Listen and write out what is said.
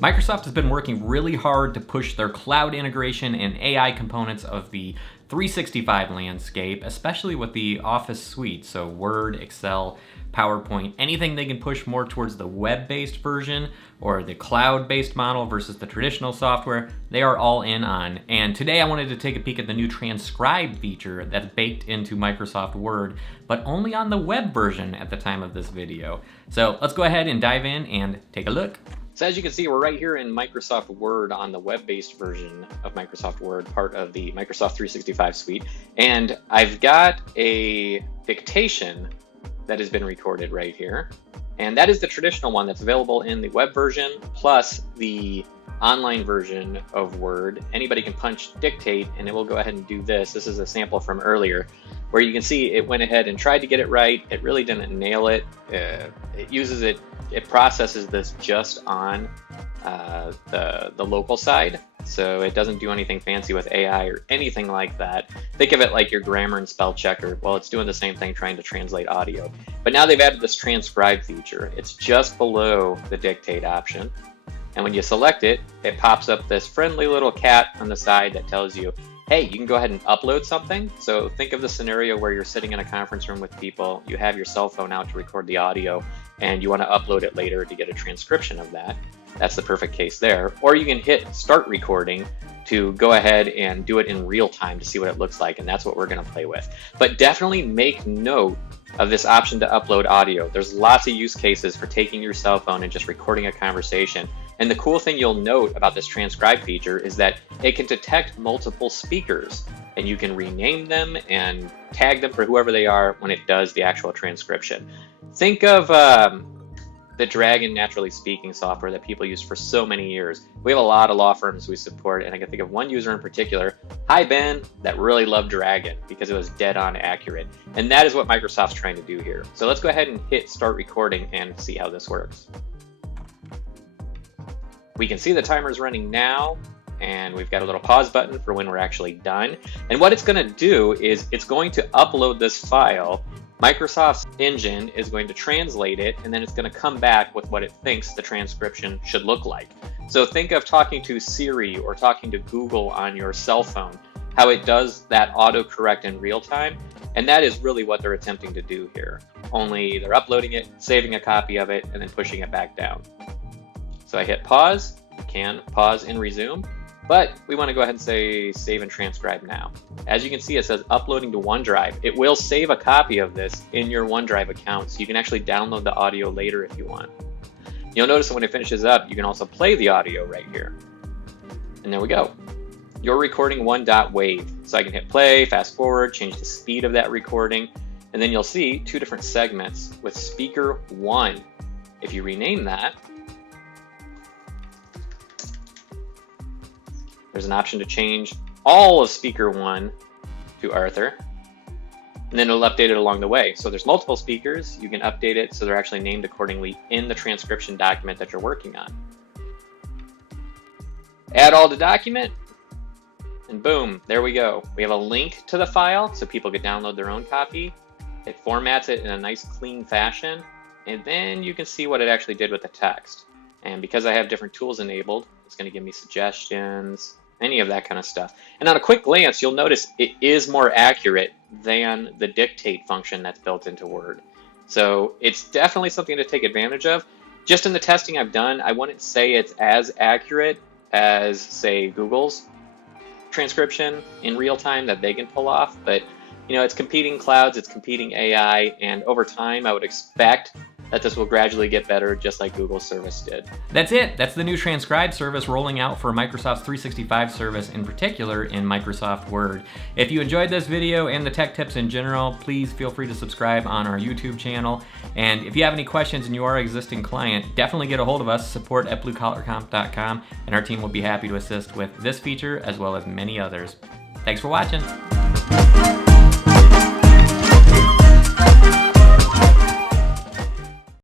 Microsoft has been working really hard to push their cloud integration and AI components of the 365 landscape, especially with the Office suite, so Word, Excel, PowerPoint, anything they can push more towards the web-based version or the cloud-based model versus the traditional software, they are all in on. And today I wanted to take a peek at the new Transcribe feature that's baked into Microsoft Word, but only on the web version at the time of this video. So let's go ahead and dive in and take a look. So as you can see, we're right here in Microsoft Word on the web-based version of Microsoft Word, part of the Microsoft 365 suite. And I've got a dictation that has been recorded right here. And that is the traditional one that's available in the web version, plus the online version of Word. Anybody can punch dictate and it will go ahead and do this. This is a sample from earlier where you can see it went ahead and tried to get it right. It really didn't nail it. It processes this just on the local side. So it doesn't do anything fancy with AI or anything like that. Think of it like your grammar and spell checker. Well, it's doing the same thing trying to translate audio. But now they've added this transcribe feature. It's just below the dictate option. And when you select it, it pops up this friendly little cat on the side that tells you, hey, you can go ahead and upload something. So think of the scenario where you're sitting in a conference room with people, you have your cell phone out to record the audio, and you want to upload it later to get a transcription of that. That's the perfect case there. Or you can hit start recording to go ahead and do it in real time to see what it looks like, and that's what we're going to play with. But definitely make note of this option to upload audio. There's lots of use cases for taking your cell phone and just recording a conversation. And the cool thing you'll note about this transcribe feature is that it can detect multiple speakers, and you can rename them and tag them for whoever they are when it does the actual transcription. Think of the Dragon Naturally Speaking software that people use for so many years. We have a lot of law firms we support, and I can think of one user in particular, hi Ben, that really loved Dragon because it was dead on accurate. And that is what Microsoft's trying to do here. So let's go ahead and hit start recording and see how this works. We can see the timer's running now, and we've got a little pause button for when we're actually done. And what it's going to do is it's going to upload this file. Microsoft's engine is going to translate it, and then it's going to come back with what it thinks the transcription should look like. So think of talking to Siri or talking to Google on your cell phone, how it does that autocorrect in real time. And that is really what they're attempting to do here. Only they're uploading it, saving a copy of it, and then pushing it back down. So I hit pause, you can pause and resume, but we want to go ahead and say save and transcribe now. As you can see, it says uploading to OneDrive. It will save a copy of this in your OneDrive account, so you can actually download the audio later if you want. You'll notice that when it finishes up, you can also play the audio right here. And there we go. You're recording one.wave. So I can hit play, fast forward, change the speed of that recording, and then you'll see two different segments with speaker 1. If you rename that, there's an option to change all of speaker 1 to Arthur, and then it'll update it along the way. So there's multiple speakers, you can update it so they're actually named accordingly in the transcription document that you're working on. Add all to document, and boom, there we go. We have a link to the file so people can download their own copy. It formats it in a nice clean fashion, and then you can see what it actually did with the text. And because I have different tools enabled, it's going to give me suggestions, any of that kind of stuff. And on a quick glance, you'll notice it is more accurate than the dictate function that's built into Word. So it's definitely something to take advantage of. Just in the testing I've done, I wouldn't say it's as accurate as, say, Google's transcription in real time that they can pull off. But, you know, it's competing clouds, it's competing AI, and over time, I would expect that this will gradually get better, just like Google's service did. That's it. That's the new Transcribe service rolling out for Microsoft's 365 service, in particular in Microsoft Word. If you enjoyed this video and the tech tips in general, please feel free to subscribe on our YouTube channel. And if you have any questions and you are an existing client, definitely get a hold of us, support@bluecollarcomp.com, and our team will be happy to assist with this feature as well as many others. Thanks for watching.